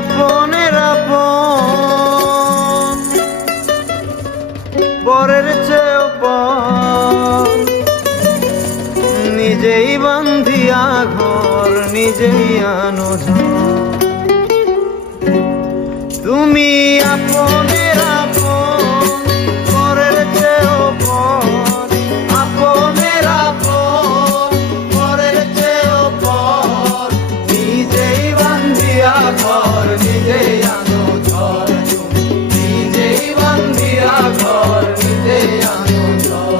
আপনের আপন, পরের চেয়েও পর, নিজেই বান্ধিয়া ঘর, নিজেই আনো ঝড়। তুমি আপনের আপন, পরের চেয়েও পর, আপনের আপন, পরের চেয়েও পর, নিজেই বান্ধিয়া ঘর, নিজেই আনো ঝড়। তুমি নিজেই বান্ধিয়া ঘর, নিজেই আনো ঝড়।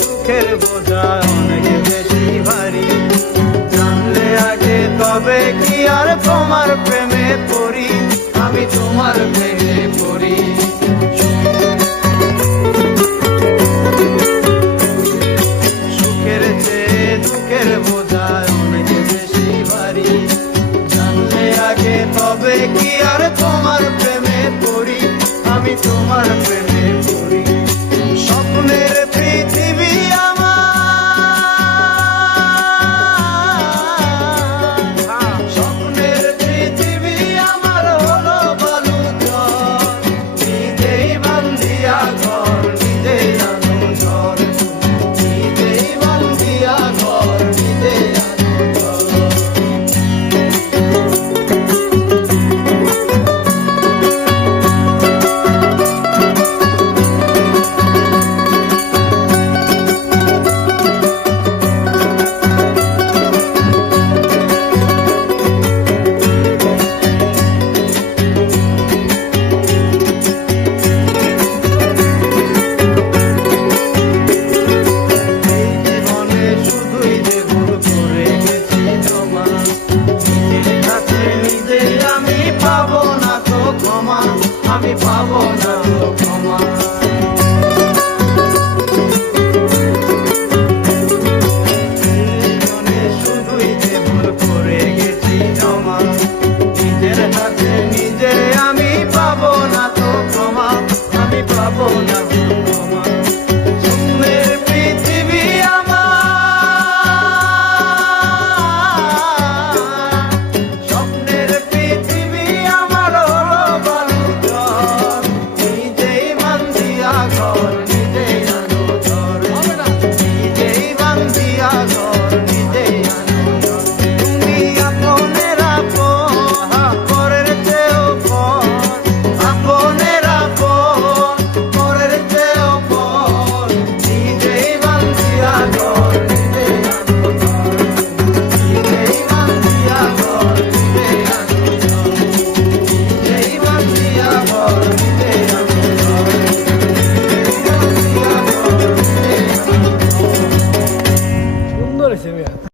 দুঃখের বোঝা অনেক বেশি ভারী, জানলে আগে তবে কি আর তোমার প্রেমে পড়ি, আমি তোমার